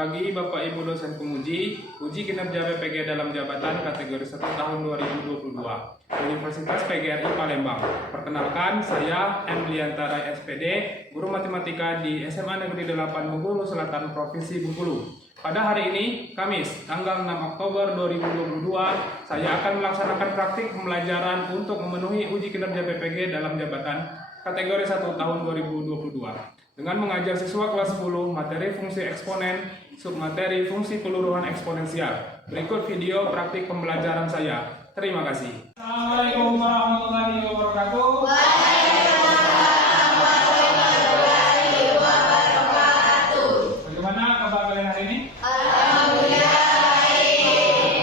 pagi Bapak Ibu dosen penguji, uji kinerja BPG dalam jabatan kategori 1 tahun 2022 Universitas PGRI Palembang. Perkenalkan, saya M. Liantara SPD, guru matematika di SMA Negeri 8 Bengkulu Selatan Provinsi Bengkulu. Pada hari ini, Kamis, tanggal 6 Oktober 2022, saya akan melaksanakan praktik pembelajaran untuk memenuhi uji kinerja BPG dalam jabatan kategori 1 tahun 2022. Dengan mengajar siswa kelas 10 materi fungsi eksponen, submateri fungsi peluruhan eksponensial. Berikut video praktik pembelajaran saya. Terima kasih. Assalamualaikum warahmatullahi wabarakatuh. Bagaimana kabar kalian hari ini?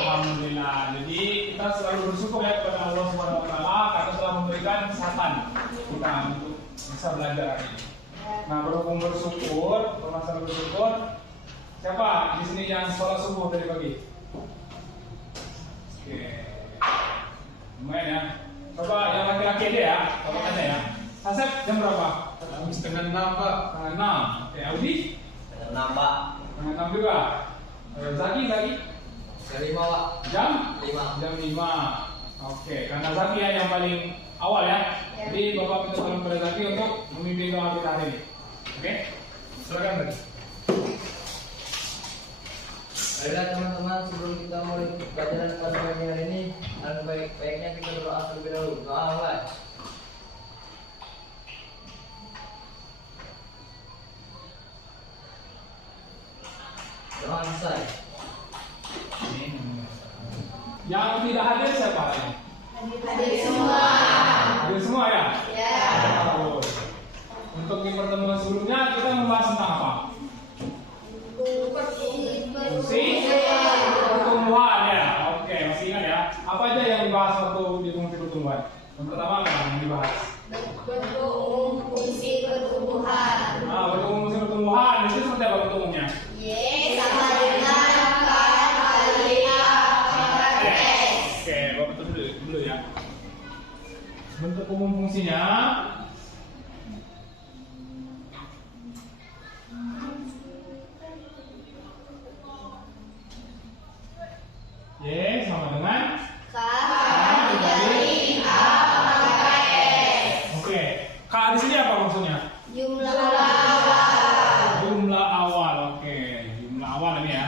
Alhamdulillah. Jadi kita selalu bersyukur ya kepada Allah Subhanahu wa taala karena telah memberikan kesehatan kita untuk bisa belajar hari ini. Nah, berhubung bersyukur, permasalahan bersyukur, siapa di sini yang sholat subuh tadi pagi? Oke, lumayan ya. Coba yang laki-laki deh ya, coba aja ya. Asep jam berapa? Setengah 6 Pak. Setengah 6. Oke, Audi? Setengah 6 Pak. Setengah 6 juga. Zaki? Jam 5 Pak. Jam? 5. Jam 5. Oke, karena Zaki ya yang paling awal ya. Jadi Bapak minta tolong kepada Zaki untuk memimpin doa kita hari ini. Oke, silakan Zaki. Baiklah teman-teman, sebelum kita mulai pelajaran pada pagi hari ini, baiknya kita berdoa terlebih dahulu. Doa mulai. Doa selesai. Yang tidak hadir siapa ini? Hadir semua. Hadir semua ya? Ya. Bagus. Untuk di pertemuan sebelumnya kita membahas tentang apa? Fungsi pertumbuhan ya. Oke, masih ingat ya? Apa aja yang dibahas waktu di fungsi pertumbuhan? Yang pertama apa yang dibahas? Bentuk umum fungsi pertumbuhan. Nah, bentuk umum fungsi pertumbuhan itu seperti apa bentuk umumnya? Y sama dengan K kali A pangkat S. Oke, Bapak tulis dulu ya. Bentuk umum fungsinya Y sama dengan K dikali A pangkat S. Oke. K di sini apa maksudnya? Jumlah awal. Jumlah awal. Oke, jumlah awal ini ya.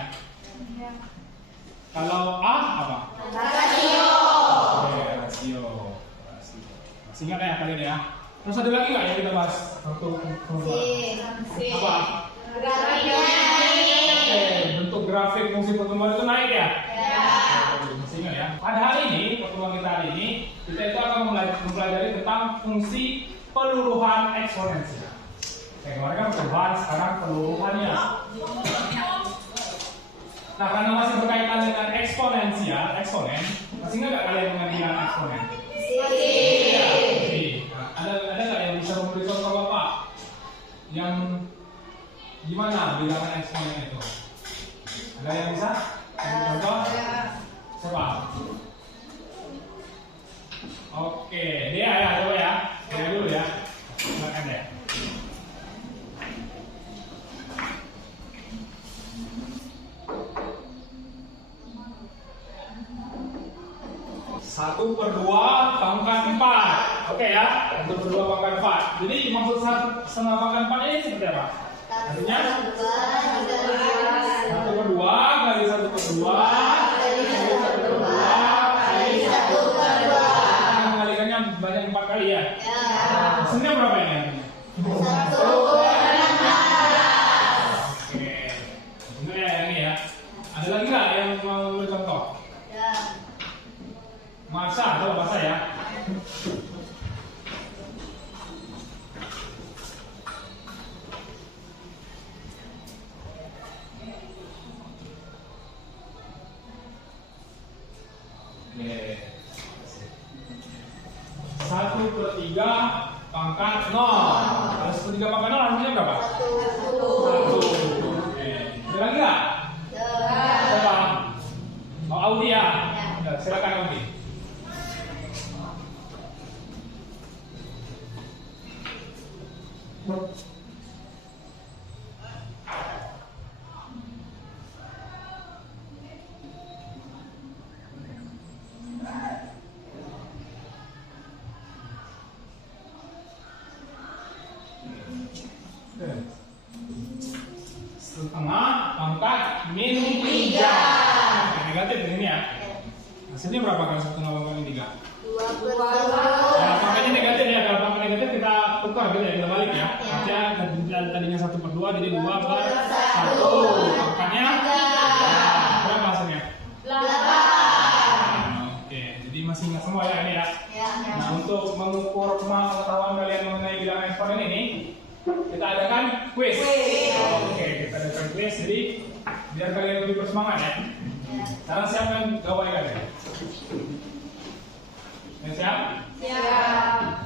Kalau A apa? Rasio. Oke, rasio. Masih ingat ya kalian ya? Terus ada lagi nggak yang kita bahas waktu pertumbuhan? Apa? Grafiknya Oke, bentuk grafik fungsi pertumbuhan itu naik ya? ya. Masih ingat ya? Pada hari ini, pertemuan kita hari ini, kita itu akan mempelajari tentang fungsi peluruhan eksponensial. Oke, kemarin kan peluruhan, sekarang peluruhannya. Nah, karena masih berkaitan dengan eksponensial, eksponen, masih ingat nggak kalian mengenai eksponen? Iya. Nah, ada nggak yang bisa memberi contoh Bapak? Yang gimana bilangan eksponen itu? Ada yang bisa? Beri contoh? Coba. Oke, dia ya, coba ya. Dia dulu ya. Silakan deh. Satu per 2 pangkat 4. Oke ya, 1 per 2 pangkat 4. Jadi maksud setengah pangkat 4 ini seperti apa? Artinya 1 per 2 kali 1 per 2 kali 1 per 2 kali 1 per 2. Mengalikannya banyak 4 kali ya? Ya. Hasilnya berapa ini artinya? 1 per 16. Oke. Benar ya yang ini ya. Ada lagi nggak yang mau beri contoh? Ya. Masa, coba masa ya. Oke. 1 per 3 pangkat 0. Kalau 1 per 3 pangkat 0 hasilnya berapa? 1. Oke. Ada lagi nggak? Coba. Mau Audi ya? Ya, silakan Audi. negatif ini ya. Hasilnya berapa kali 1 tambah 3? 2/2. Nah, makanya negatif ya. Kalau pangkat negatif kita tukar gitu ya, kita balik ya. Artinya tadinya 1/2 jadi 2/1. Pangkatnya berapa hasilnya? 8. Oke, jadi masih ingat semua ya ini ya. Nah, untuk mengukur pengetahuan kalian mengenai bilangan eksponen ini, kita adakan quiz. Oke, kita adakan quiz. Jadi biar kalian lebih bersemangat ya. Sekarang siapkan gawai kalian. Yang siap? Siap.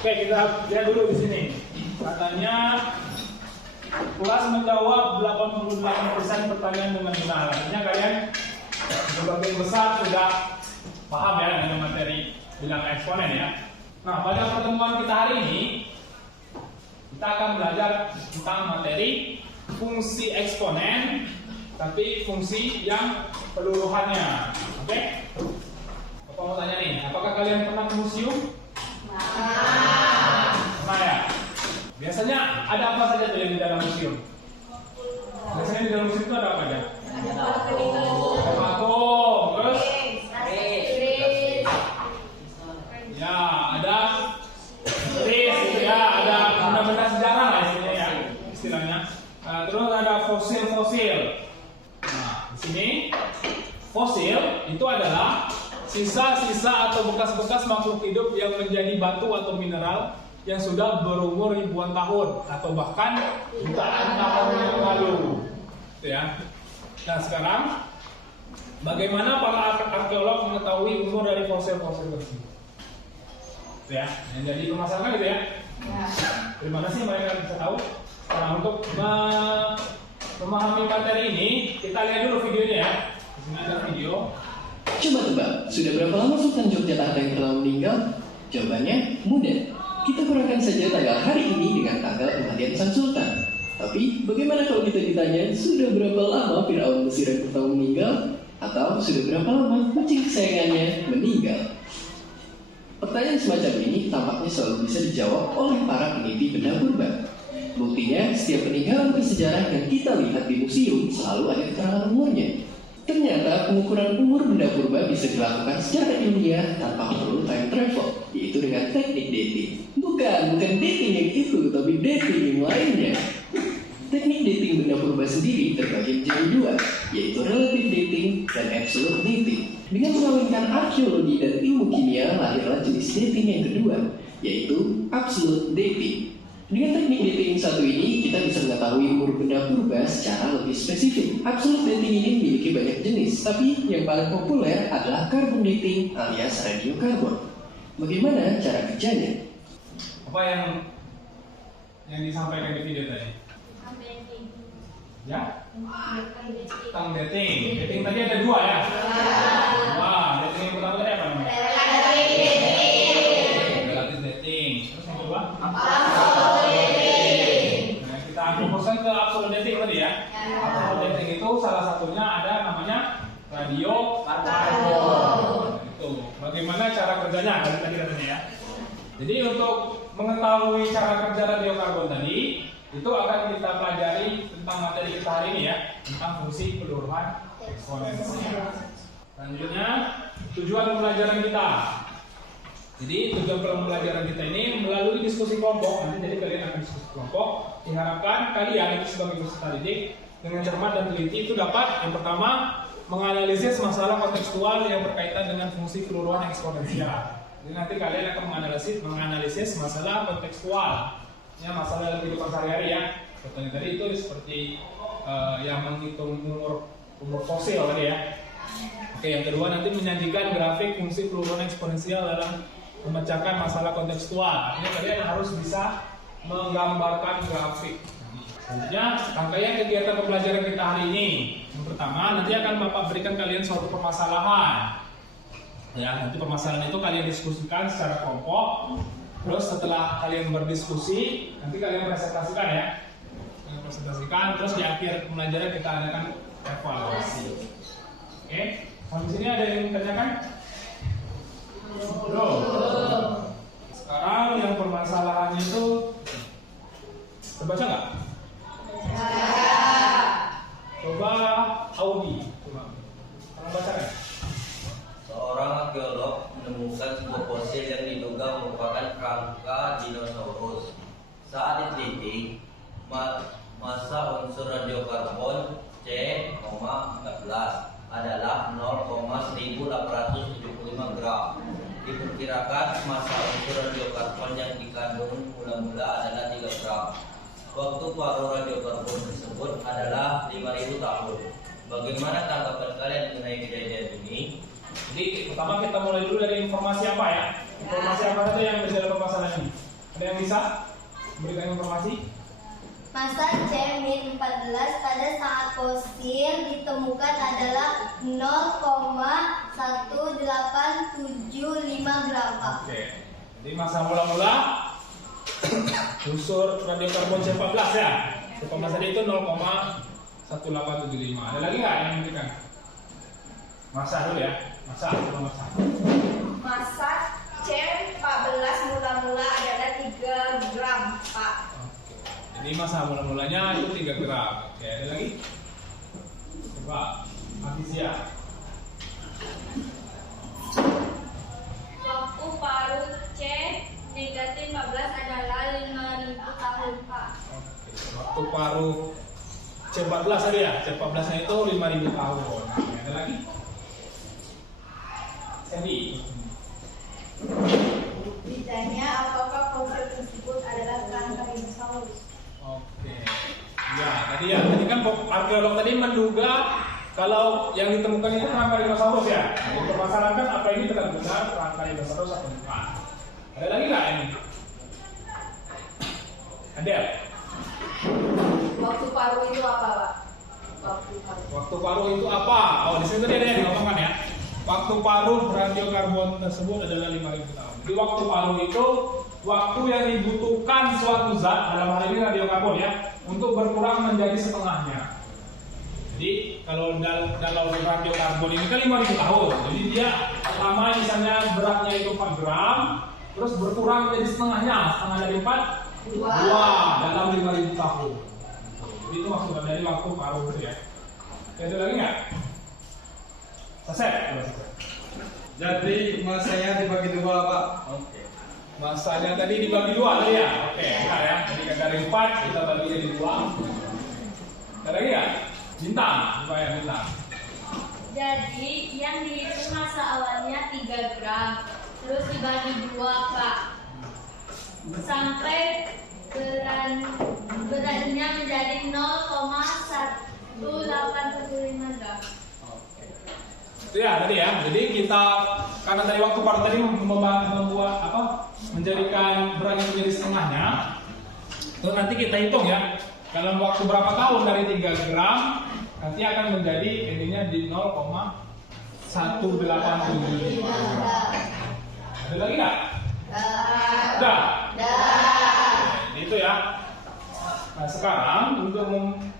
Oke, kita lihat dulu di sini. Katanya kelas menjawab 88% pertanyaan dengan benar. Artinya kalian sebagian besar sudah paham ya dengan materi bilangan eksponen ya. Nah, pada pertemuan kita hari ini kita akan belajar tentang materi fungsi eksponen, tapi fungsi yang peluruhannya. Oke? Apa mau tanya nih? Apakah kalian pernah ke museum? Nah ya, biasanya ada apa saja tuh yang di dalam museum? Biasanya di dalam museum itu ada apa aja? Ada patung, terus? Ya, ada keris gitu ya, ada benda-benda sejarah lah istilahnya. Terus ada fosil-fosil. Nah, di sini fosil itu adalah sisa-sisa atau bekas-bekas makhluk hidup yang menjadi batu atau mineral yang sudah berumur ribuan tahun atau bahkan jutaan tahun yang lalu. Gitu ya. Nah, sekarang bagaimana para arkeolog mengetahui umur dari fosil-fosil tersebut? Gitu ya. Yang jadi permasalahan gitu ya. Terima kasih mereka bisa tahu. Nah, untuk memahami materi ini, kita lihat dulu videonya ya. Di sini ada video. Coba tebak, sudah berapa lama Sultan Yogyakarta yang telah meninggal? Jawabannya mudah. Kita kurangkan saja tanggal hari ini dengan tanggal kematian sang Sultan. Tapi bagaimana kalau kita ditanya, sudah berapa lama Firaun Mesir yang pertama meninggal? Atau sudah berapa lama kucing kesayangannya meninggal? Pertanyaan semacam ini tampaknya selalu bisa dijawab oleh para peneliti benda purba. Buktinya, setiap peninggalan bersejarah yang kita lihat di museum selalu ada keterangan umurnya. Ternyata pengukuran umur benda purba bisa dilakukan secara ilmiah tanpa perlu time travel, yaitu dengan teknik dating. Bukan dating yang itu, tapi dating yang lainnya. Teknik dating benda purba sendiri terbagi menjadi dua, yaitu relative dating dan absolute dating. Dengan mengawinkan arkeologi dan ilmu kimia, lahirlah jenis dating yang kedua, yaitu absolute dating. Dengan teknik dating satu ini, kita bisa mengetahui umur benda purba secara lebih spesifik. Absolute dating ini memiliki banyak jenis, tapi yang paling populer adalah carbon dating alias radiokarbon. Bagaimana cara kerjanya? Apa yang disampaikan di video tadi? Ya? Tentang dating. Dating tadi ada dua ya? Wah, dating yang pertama tadi apa namanya? Relative dating. Terus yang kedua? Kita fokuskan ke absolute dating tadi ya. Absolute dating itu salah satunya ada namanya radiokarbon. Itu. Bagaimana cara kerjanya? Tadi katanya ya. Jadi untuk mengetahui cara kerja radiokarbon tadi, itu akan kita pelajari tentang materi kita hari ini ya, tentang fungsi peluruhan eksponensial. Selanjutnya, tujuan pembelajaran kita. Jadi tujuan pembelajaran kita ini melalui diskusi diskusi kelompok, nanti jadi kalian akan diskusi kelompok. Diharapkan kalian itu sebagai peserta didik dengan cermat dan teliti itu dapat yang pertama menganalisis masalah kontekstual yang berkaitan dengan fungsi keluruan eksponensial. Jadi nanti kalian akan menganalisis masalah kontekstual, ya masalah kehidupan sehari-hari ya. Contohnya tadi itu seperti yang menghitung umur fosil tadi ya. Oke, yang kedua nanti menyajikan grafik fungsi keluruan eksponensial dalam memecahkan masalah kontekstual. Artinya kalian harus bisa menggambarkan grafik. Selanjutnya, rangkaian kegiatan pembelajaran kita hari ini. Yang pertama, nanti akan Bapak berikan kalian suatu permasalahan. Ya, nanti permasalahan itu kalian diskusikan secara kelompok. Terus setelah kalian berdiskusi, nanti kalian presentasikan ya. Kalian presentasikan, terus di akhir pembelajaran kita adakan evaluasi. Oke, sampai sini ada yang ditanyakan? Belum. Sekarang yang permasalahannya itu terbaca nggak? Coba Audi, coba. Tolong bacakan. Seorang arkeolog menemukan sebuah fosil yang diduga merupakan kerangka dinosaurus. Saat diteliti, massa unsur radiokarbon C,14 adalah 0,1875 gram. Diperkirakan massa unsur radiokarbon yang dikandung mula-mula adalah 3 gram. Waktu paruh radiokarbon tersebut adalah 5.000 tahun. Bagaimana tanggapan kalian mengenai kejadian ini? Jadi pertama kita mulai dulu dari informasi apa ya? Informasi apa saja yang bisa dalam permasalahan ini? Ada yang bisa memberikan informasi? Massa C-14 pada saat fosil ditemukan adalah 0,1875 gram, Pak. Oke. Jadi massa mula-mula unsur radiokarbon C14 ya. C14 tadi itu 0,1875. Ada lagi nggak yang memberikan? Massa dulu ya. Massa. Massa C14 mula-mula adalah 3 gram, Pak. Oke. Jadi massa mula-mulanya itu 3 gram. Oke, ada lagi? Coba, Afizia. Waktu paruh C-14 adalah 5.000 tahun, Pak. Oke. Waktu paruh C14 tadi ya. C14-nya itu 5.000 tahun. Oke, ada lagi? Sandy. Ditanya apakah fosil tersebut adalah kerangka dinosaurus. Oke. Ya, tadi kan arkeolog tadi menduga kalau yang ditemukan itu kerangka dinosaurus ya. Dipermasalahkan apa ini benar-benar kerangka dinosaurus atau bukan. Ada lagi nggak ini? Ada. Waktu paruh itu apa, Pak? Waktu paruh itu apa? Oh, di sini tadi ada yang diomongkan ya. Waktu paruh radiokarbon tersebut adalah 5.000 tahun. Di waktu paruh itu waktu yang dibutuhkan suatu zat, dalam hal ini radiokarbon ya, untuk berkurang menjadi setengahnya. Jadi kalau dalam radiokarbon ini kan 5.000 tahun. Jadi dia pertama misalnya beratnya itu 4 gram, terus berkurang menjadi setengahnya. Setengah dari 4, 2 dalam 5.000 tahun. Jadi itu maksudnya dari waktu paruh itu ya. Ada lagi nggak? Selesai. Jadi masanya dibagi 2, Pak. Oke. Masanya tadi dibagi 2 tadi ya. Oke, benar ya. Jadi dari 4 kita bagi jadi 2. Ada lagi ya? Bintang, coba ya bintang. Jadi yang dihitung masa awalnya 3 gram, terus dibagi 2, Pak. Sampai beratnya menjadi 0,1875 gram. Itu ya tadi ya. Jadi kita karena dari waktu paruh tadi membuat menjadikan beratnya menjadi setengahnya. Terus nanti kita hitung ya. Dalam waktu berapa tahun dari 3 gram nanti akan menjadi intinya di 0,1875. Ada lagi nggak? Udah. Itu ya. Nah sekarang untuk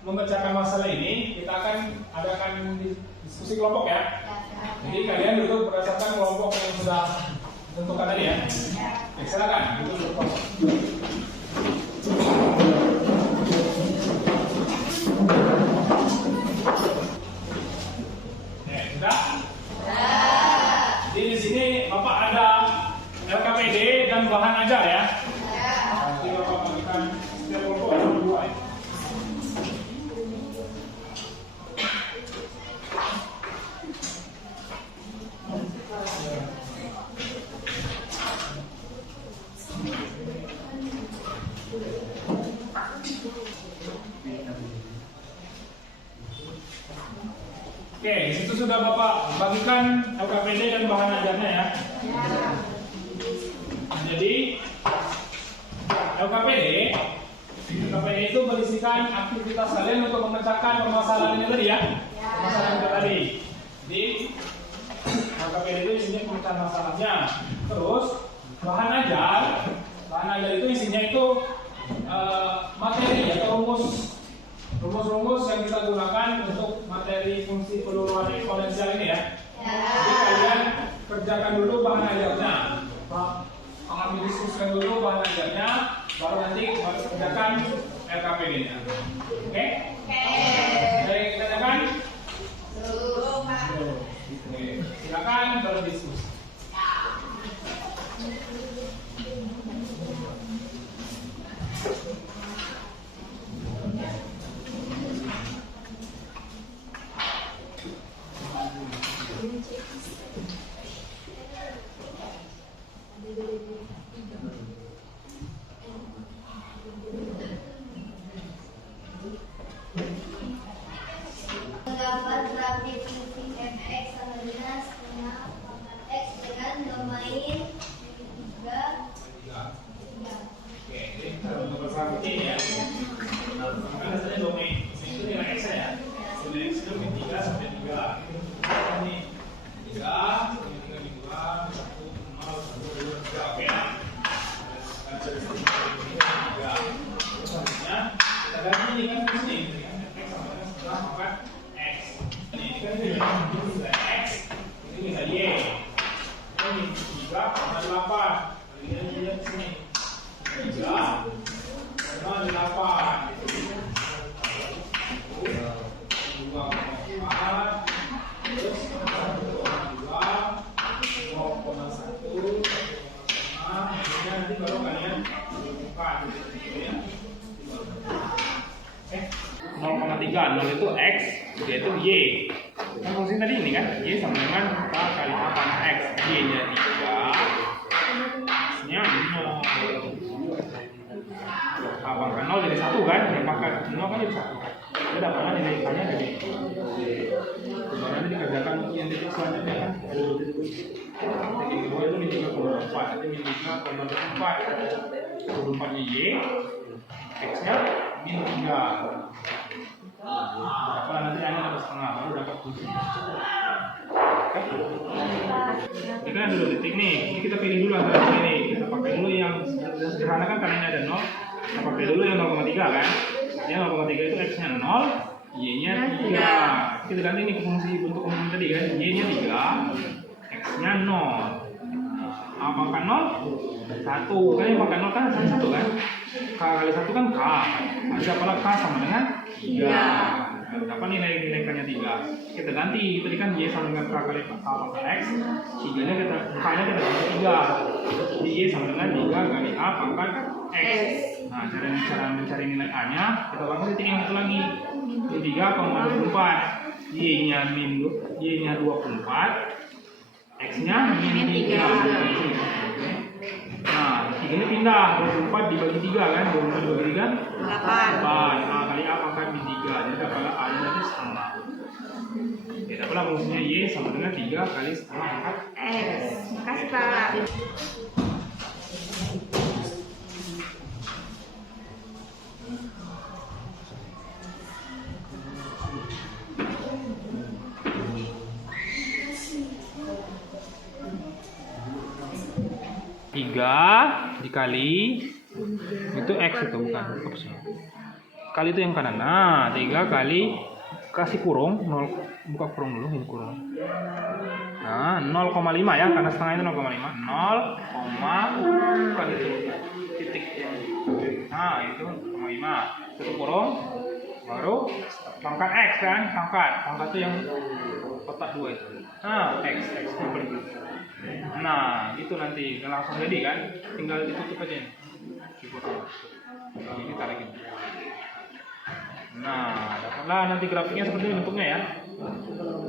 memecahkan masalah ini kita akan adakan diskusi kelompok ya. Jadi kalian duduk berdasarkan kelompok yang sudah ditentukan tadi ya. Oke, silakan duduk berkelompok. Sudah? Jadi di sini Bapak ada LKPD dan bahan ajar ya. Oke, di situ sudah Bapak bagikan LKPD dan bahan ajarnya ya. Jadi LKPD itu berisikan aktivitas kalian untuk memecahkan permasalahan ini tadi ya. Permasalahan itu tadi. Jadi LKPD itu isinya pemecahan masalahnya. Terus bahan ajar itu isinya itu materi atau rumus-rumus yang kita gunakan untuk materi fungsi peluluan eksponensial ini ya. Jadi kalian kerjakan dulu bahan ajarnya, kami diskusikan dulu bahan ajarnya, baru nanti kerjakan LKPD-nya. Oke? Baik, kerjakan? Oke, silakan berdiskusi. Menggambar grafik fungsi fx sama dengan setengah pangkat x dengan domain 3. Oke, jadi untuk grafik ini ya. Maka dasarnya domain itu nilai x ya. Nilai x itu min 3 sampai 3. Ini 3, ini 2, 1, 0, 1, 2, 3. Oke. Kita ganti ini kan fungsi kan x sama dengan setengah pangkat x. Ini kan bisa x, ini bisa y. Ini 3 sama 8. Ini lihat sini. 3 sama 8. 2,4 terus 2,1 nanti baru kalian 4 gitu ya. 0,3 0 itu x yaitu y. Kan fungsi tadi ini kan y sama dengan k kali a pangkat x. Y nya 3 nya 0. A pangkat 0 jadi 1 kan, yang pangkat 0 kan jadi 1. Kita dapatkan nilai k-nya jadi. Baru nanti dikerjakan yang titik selanjutnya kan. Titik kedua itu min 3,4, nanti min 3,24. 24-nya y, x-nya min 3. Dapat nanti hanya dapat setengah, baru dapat 7. Oke? Ini kan dulu titik nih, ini kita pilih dulu antara ini. Kita pakai dulu yang sederhana kan karena ini ada 0. Kita pakai dulu yang 0,3 kan. Yang 0,3 itu x-nya 0, y-nya 3. Kita ganti ini ke fungsi bentuk umum tadi kan, y-nya 3, x-nya 0. A pangkat 0, 1. Kan yang pangkat 0 kan 1 kan. K kali 1 kan k. Ada apalah k sama dengan 3. Dapat nilai k-nya 3. Kita ganti, tadi kan y sama dengan k kali k pangkat x. 3-nya k-nya kita ganti 3. Jadi y sama dengan 3 kali a pangkat x. Nah, cara mencari nilai a-nya, kita pakai titik yang satu lagi. 3,24. Y-nya 24. X-nya min 3. Nah, 3-nya pindah. 24 dibagi 3 kan? 24 dibagi 3? 8. Nah, kali A pangkat min 3. Jadi dapatlah A-nya nanti setengah. Oke, dapatlah fungsinya Y sama dengan 3 kali setengah pangkat X. Makasih Pak. Dikali itu x itu bukan kali itu yang kanan. Nah, 3 kali kasih kurung 0, buka kurung dulu, ini kurung. Nah, 0,5 ya, karena setengah itu 0,5. 0, kali itu titik. Nah, itu 0,5. Satu kurung baru pangkat x kan, pangkat itu yang kotak 2 itu. Nah, x nah, itu nanti langsung jadi kan, tinggal ditutup aja ini tarikin. Nah, dapatlah nanti grafiknya seperti ini bentuknya ya.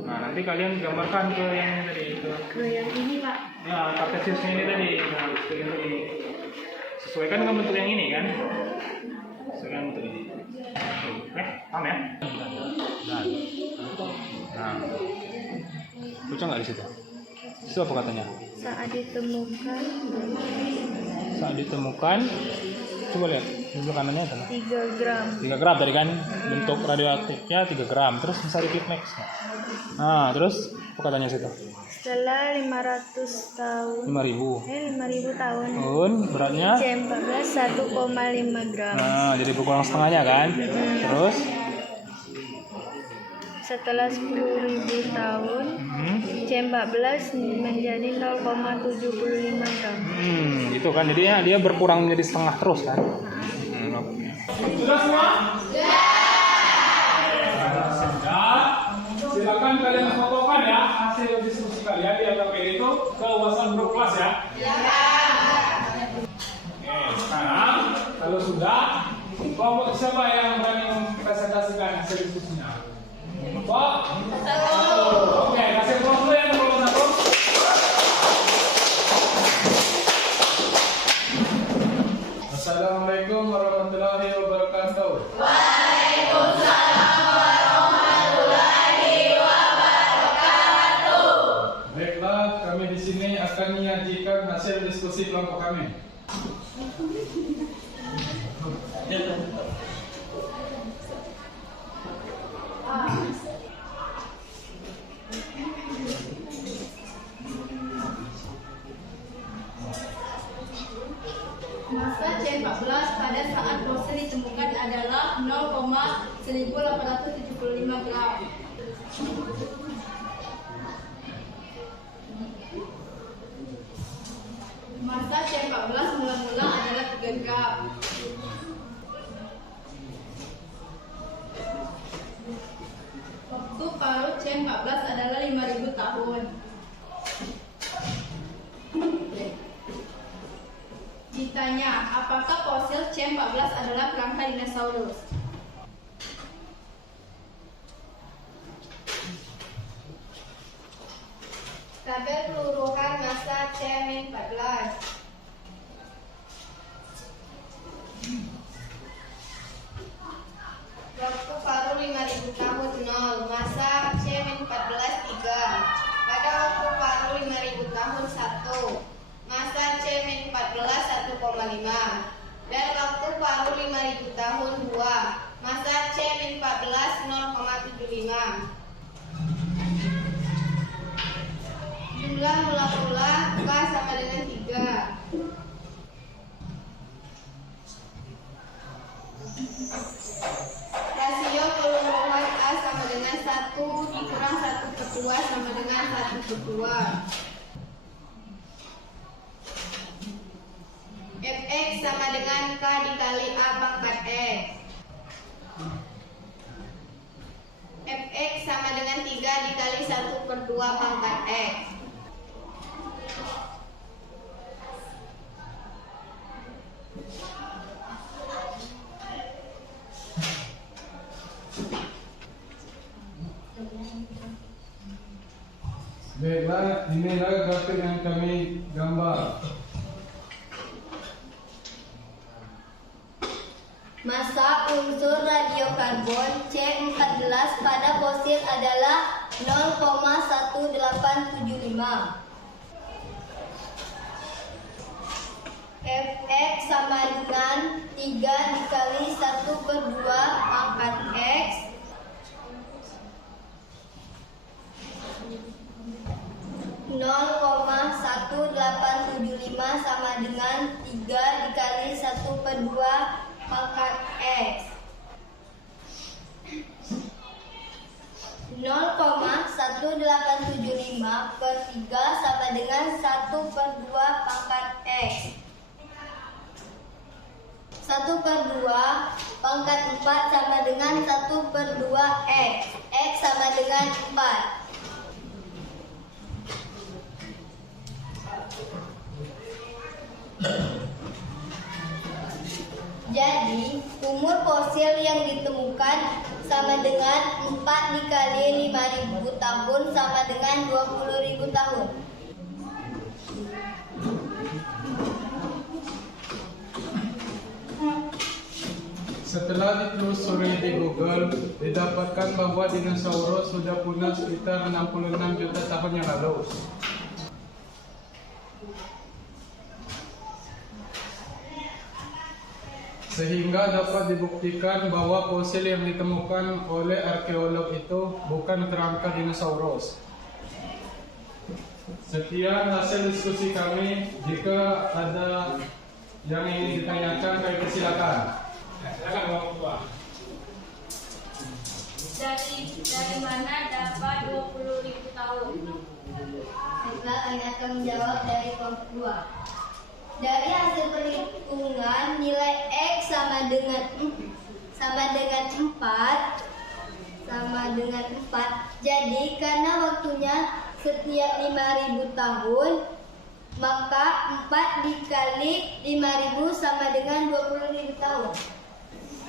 Nah, nanti kalian gambarkan ke yang ini tadi, ke yang ini Pak. ya, kartesiusnya ini tadi. Nah, sesuaikan dengan bentuk yang ini kan. Sekian untuk ini. Oke, paham ya? Nah, lucu nggak di situ? Itu apa katanya? Saat ditemukan, coba lihat di sebelah kanannya apa? 3 gram. 3 gram tadi kan bentuk radioaktifnya 3 gram. Terus bisa repeat next. Nah, terus apa katanya situ? Setelah 500 tahun 5.000 tahun beratnya C14 1,5 gram. nah jadi berkurang setengahnya kan. Terus Setelah 10.000 tahun C14 menjadi 0,75 gram. itu kan jadinya dia berkurang menjadi setengah terus kan. Sudah semua? Silakan kalian fotokan ya hasil diskusi kalian di AKPD itu ke WhatsApp grup kelas ya. Oke, sekarang kalau sudah, kelompok siapa yang berani mempresentasikan hasil diskusinya? Kelompok satu. Oke, kasih kelompok dulu yang kelompok satu. Assalamualaikum warahmatullahi wabarakatuh. Baiklah, kami di sini akan menyajikan hasil diskusi kelompok kami. Massa C14 pada saat fosil ditemukan adalah 0,1875 gram. Massa C14 mula-mula adalah 3 gram. Waktu parut C14 adalah 5.000 tahun. Ditanya, apakah fosil C14 adalah kerangka dinosaurus? Tabel keseluruhan massa C-14. Waktu paru 5.000 tahun 0, massa C-14 3. Pada waktu paru 5.000 tahun 1, massa C-14 1,5. Dan waktu paru 5.000 tahun 2, massa C-14 0,75. Jumlah mula-mula K sama dengan 3. Rasio keseluruhan A sama dengan 1 dikurang 1/2 sama dengan 1/2. Fx sama dengan K dikali A pangkat X. Fx sama dengan 3 dikali 1/2 pangkat X. Baiklah, inilah grafik yang kami gambar. Massa unsur radiokarbon C14 pada fosil adalah 0,1875. Fx sama dengan 3 dikali 1/2 pangkat X. (0,1875) sama dengan 3 dikali 1/2 pangkat X. 0,1875 per 3 sama dengan 1/2 pangkat X. 1/2 pangkat 4 sama dengan 1/2 X. X sama dengan 4. Jadi, umur fosil yang ditemukan sama dengan 4 dikali 5.000 tahun sama dengan 20.000 tahun. Setelah ditelusuri di Google, didapatkan bahwa dinosaurus sudah punah sekitar 66 juta tahun yang lalu. Sehingga dapat dibuktikan bahwa fosil yang ditemukan oleh arkeolog itu bukan kerangka dinosaurus. Sekian hasil diskusi kami. Jika ada yang ingin ditanyakan, kami persilakan. Silakan Bapak Ketua. Dari mana dapat 20.000 tahun? Baiklah, kami akan menjawab dari kelompok 2. Dari hasil perhitungan nilai X sama dengan 4. Jadi karena waktunya setiap 5.000 tahun, maka 4 dikali 5.000 sama dengan 20.000 tahun.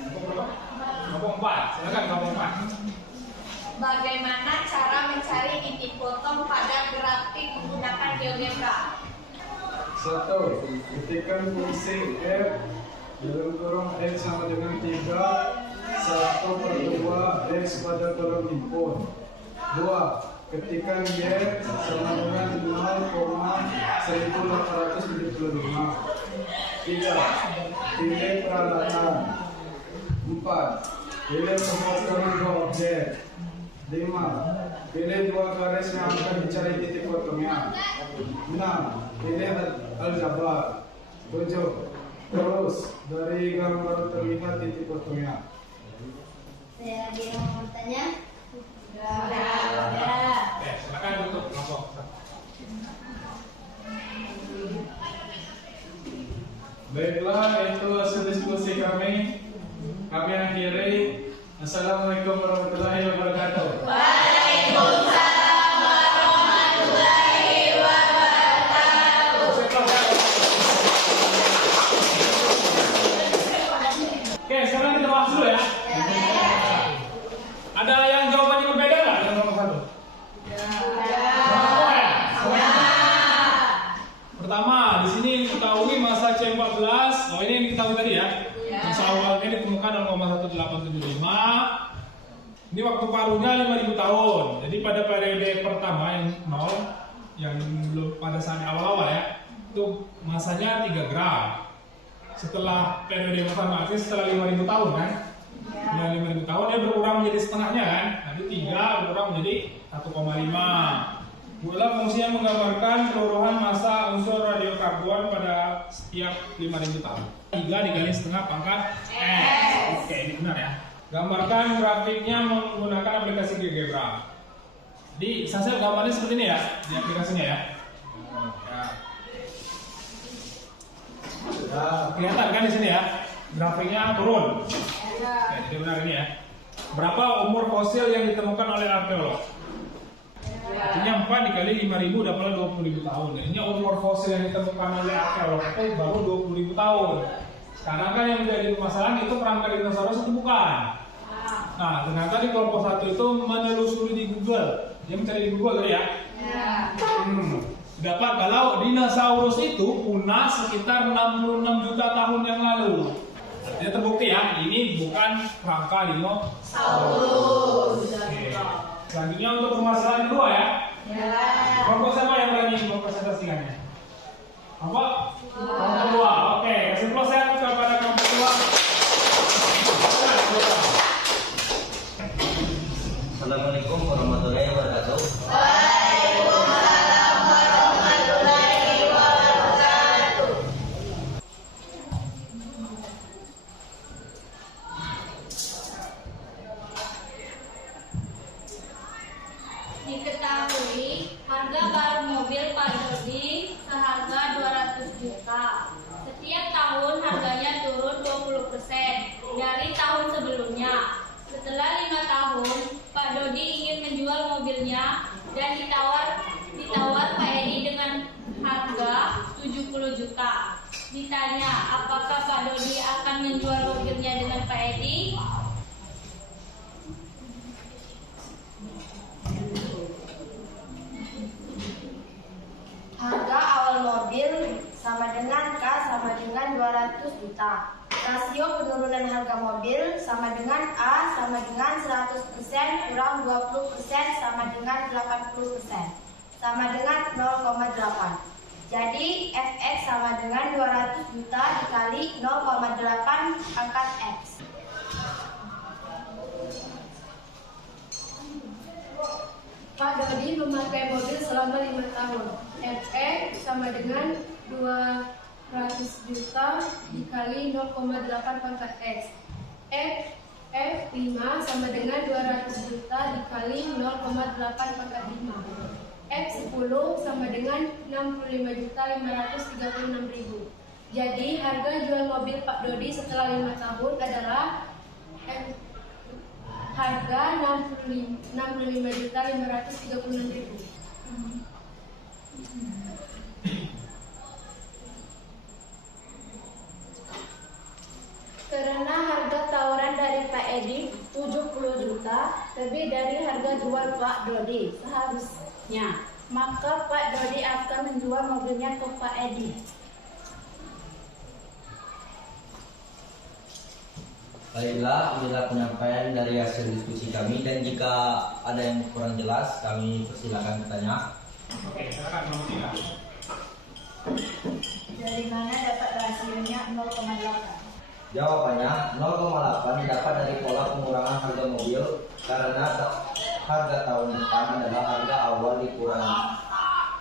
Kelompok 4. Silakan kelompok 4. Bagaimana cara mencari inti potong pada grafik menggunakan GeoGebra? 1. Ketikkan fungsi F dalam kurung X sama dengan 3 1/2 X pada kolom input. 2. Ketikkan Y sama dengan 0,1875. 3. Pilih peralatan. 4. Pilih pemotong dua objek. 5. Pilih dua garis yang akan dicari titik potongnya. 6. Pilih aljabar. 7. Terus dari gambar terlihat titik potongnya. Saya lagi mau bertanya. Oke, silakan untuk kelompok. Baiklah, itu hasil diskusi kami. Kami akhiri. Assalamualaikum warahmatullahi wabarakatuh. Oke, sekarang kita bahas dulu ya. Ada yang jawabannya berbeda nggak dengan nomor 1? Pertama, di sini diketahui masa C14. Oh, ini yang diketahui tadi ya. Masa awalnya ditemukan 0,1875. Ini waktu paruhnya 5.000 tahun. Jadi pada periode pertama yang 0, yang belum pada saat awal-awal ya, itu masanya 3 gram. Setelah periode pertama, artinya setelah 5.000 tahun kan? Ya, 5.000 tahun dia berkurang menjadi setengahnya kan? Nanti 3 berkurang menjadi 1,5. Bola fungsinya menggambarkan keseluruhan masa unsur radiokarbon pada setiap 5.000 tahun. 3 dikali setengah pangkat S. Oke, ini benar ya. Gambarkan grafiknya menggunakan aplikasi GeoGebra. Jadi, hasil gambarnya seperti ini ya, di aplikasinya ya. Nah, kelihatan kan di sini ya, grafiknya turun. Oke, jadi benar ini ya. Berapa umur fosil yang ditemukan oleh arkeolog? Artinya 4 dikali 5.000 dapatlah 20.000 tahun. Jadinya umur fosil yang ditemukan oleh arkeolog itu baru 20.000 tahun. Sekarang kan yang menjadi permasalahan itu kerangka dinosaurus itu bukan. Nah, ternyata di kelompok 1 itu menelusuri di Google. Dia mencari di Google tadi ya. Dapat kalau dinosaurus itu punah sekitar 66 juta tahun yang lalu. Artinya terbukti ya, ini bukan kerangka dinosaurus. Oke. Selanjutnya untuk permasalahan kedua ya. Kelompok siapa yang berani mempresentasikannya? Kelompok kedua. Oke, kasih proses kepada kelompok kedua. Assalamualaikum warahmatullahi wabarakatuh. Diketahui harga baru mobil Pak Dodi seharga 200 juta. Setiap tahun harganya turun 20% dari tahun sebelumnya. Setelah 5 tahun, Pak Dodi ingin menjual mobilnya dan ditawar Pak Edi dengan harga 70 juta. Ditanya, apakah Pak Dodi akan menjual mobilnya dengan Pak Edi? Harga awal mobil sama dengan K sama dengan 200 juta. K rasio penurunan harga mobil sama dengan A sama dengan 100% kurang 20% sama dengan 80% sama dengan 0,8. Jadi Fx sama dengan 200 juta dikali 0,8 pangkat X. Pak Dodi memakai mobil selama 5 tahun. Fx sama dengan 200 juta dikali 0,8 pangkat X. F5 sama dengan 200 juta dikali 0,8 pangkat 5. F10 sama dengan 65.536.000. Jadi harga jual mobil Pak Dodi setelah 5 tahun adalah harga 65.536.000. Karena harga tawaran dari Pak Edi 70 juta lebih dari harga jual Pak Dodi seharusnya, maka Pak Dodi akan menjual mobilnya ke Pak Edi. Baiklah, inilah penyampaian dari hasil diskusi kami, dan jika ada yang kurang jelas kami persilakan bertanya. Oke, silakan Mbak Mutia. Dari mana dapat rasionya 0,8? Jawabannya 0,8 didapat dari pola pengurangan harga mobil karena harga tahun depan adalah harga awal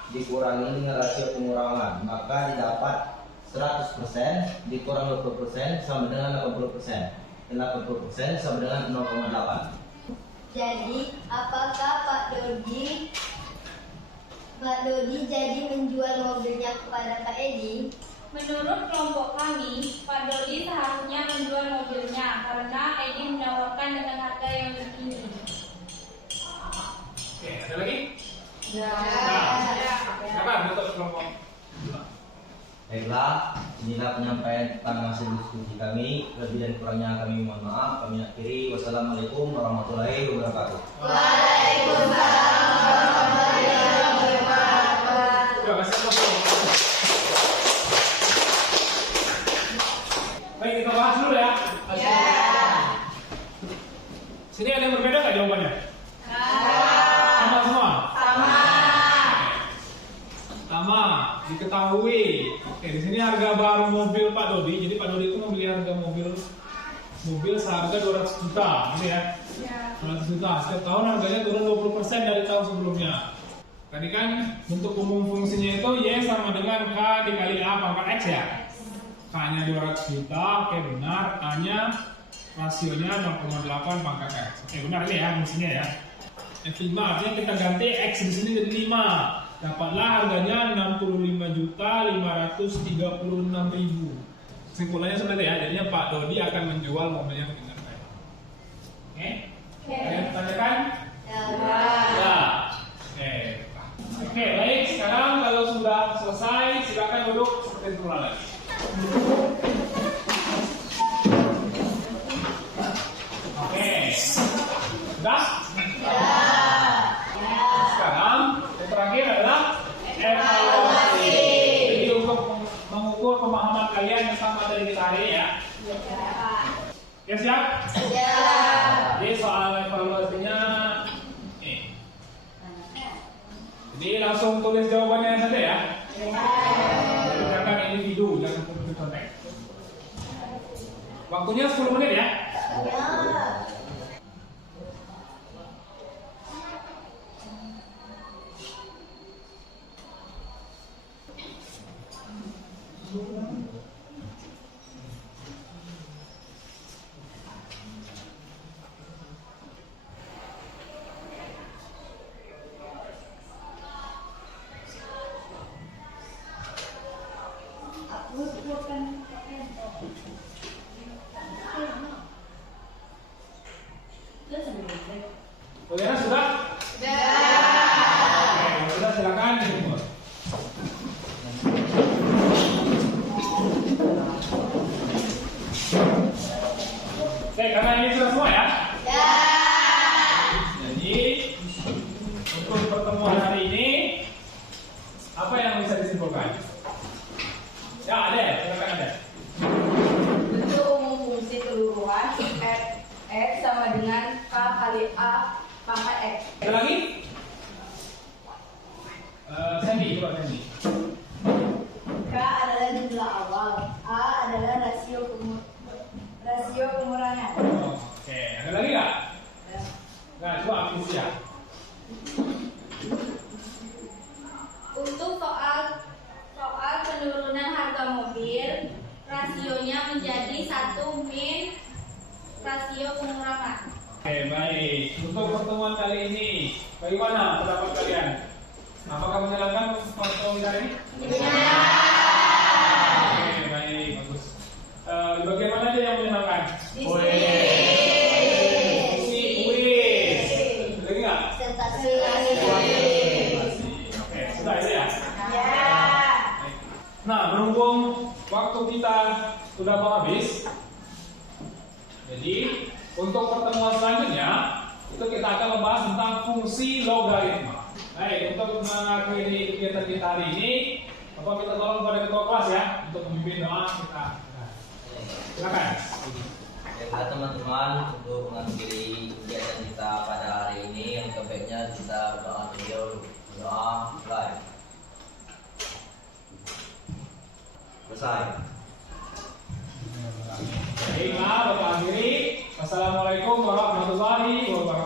dikurangi dengan rasio pengurangan, maka didapat 100% dikurang 20% sama dengan 80%. Dan 80% sama dengan 0,8. Jadi, apakah Pak Dodi jadi menjual mobilnya kepada Pak Edi? Menurut kelompok kami, Pak Dodi seharusnya menjual mobilnya karena Edi menawarkan dengan harga yang lebih tinggi. Oke, ada lagi? Ya. Silakan untuk kelompok. Baiklah, inilah penyampaian tentang hasil diskusi kami. Lebih dan kurangnya kami mohon maaf. Kami akhiri. Wassalamualaikum warahmatullahi wabarakatuh. Waalaikumsalam warahmatullahi wabarakatuh. Terima kasih kelompok. Baik, kita bahas dulu ya. Sini ada yang berbeda nggak jawabannya? Sama semua? Sama, diketahui. Oke, di sini harga baru mobil Pak Dodi. Jadi Pak Dodi itu membeli harga mobil seharga 200 juta, gitu ya? 200 juta. Setiap tahun harganya turun 20% dari tahun sebelumnya. Tadi kan untuk umum fungsinya itu Y sama dengan K dikali A pangkat X ya? K-nya 200 juta, oke benar. A-nya rasionya 0,8 pangkat X. Oke benar ini ya fungsinya ya. F5 artinya kita ganti X di sini jadi 5. Dapatlah harganya 65.536.000. Kesimpulannya seperti itu ya. Jadinya Pak Dodi akan menjual mobilnya ke dengan baik. Oke? Ada yang tanyakan? Ya. Oke, baik. Sekarang kalau sudah selesai, silakan duduk seperti semula lagi. Oke. Sudah? Sekarang yang terakhir adalah evaluasi. Jadi untuk mengukur pemahaman kalian yang sama dari kita hari ini ya. Ya siap? Siap. Jadi soal evaluasinya ini. Jadi langsung tulis jawabannya saja ya. Jangan individu, jangan komputer konteks. Waktunya 10 menit ya. Kalian sudah? Oke, sudah silakan dijemur. Oke, karena ini sudah semua ya? Jadi untuk pertemuan hari ini apa yang bisa disimpulkan? Ya ada, silakan ada. Untuk umum dikali A pangkat X. Ada lagi? Sandy, coba Sandy. K adalah jumlah awal. A adalah rasio pengurangan. Oke, ada lagi nggak? Nah, coba Afis ya. Untuk soal penurunan harga mobil, rasionya menjadi 1 min rasio pengurangan. Oke, baik. Untuk pertemuan kali ini, bagaimana pendapat kalian? Apakah menyenangkan pertemuan kali ini? Iya. Oke, baik, bagus. Di bagian mana aja yang menyenangkan? Lagi nggak? Presentasi. Oke, sudah itu ya? Ya. Nah, berhubung waktu kita sudah mau habis, jadi untuk pertemuan selanjutnya itu kita akan membahas tentang fungsi logaritma. Baik, untuk mengakhiri kegiatan kita hari ini, Bapak kita tolong kepada ketua kelas ya untuk memimpin doa kita. Silakan. Baiklah teman-teman, untuk mengakhiri kegiatan kita pada hari ini, yang sebaiknya kita berdoa dulu. Doa mulai. Selesai. Baiklah, Bapak akhiri. Wassalamualaikum warahmatullahi wabarakatuh.